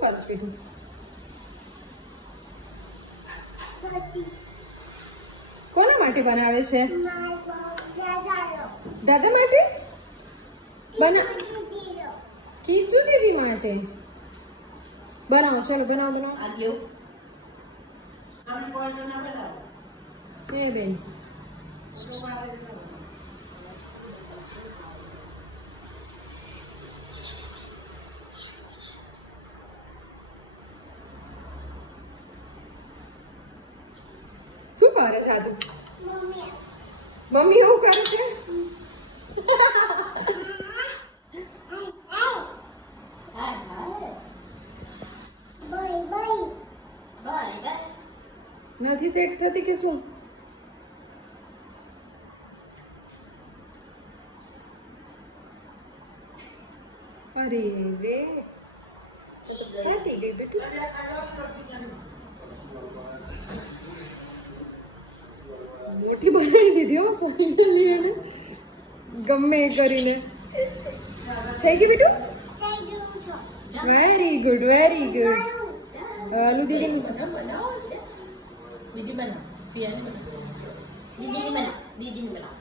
કરું છું? કોના માટે બનાવે છે? દાદા માટે કીસુ દીદી માટે બનાવો. ચલો બનાવો. એ બેન શું કરે છે? આદુ મમ્મી એવું કરે છે? નથી સેટ થતી કે શું? અરે રે ફાટી ગઈ બેટું. મોટી બનાવી દીધી હો ફાઇનલી એને ગમે એ કરીને. થઈ ગઈ બેટું? Very good very good. આલુ દીદી બીજી બનાવ, દીદીની બનાવ.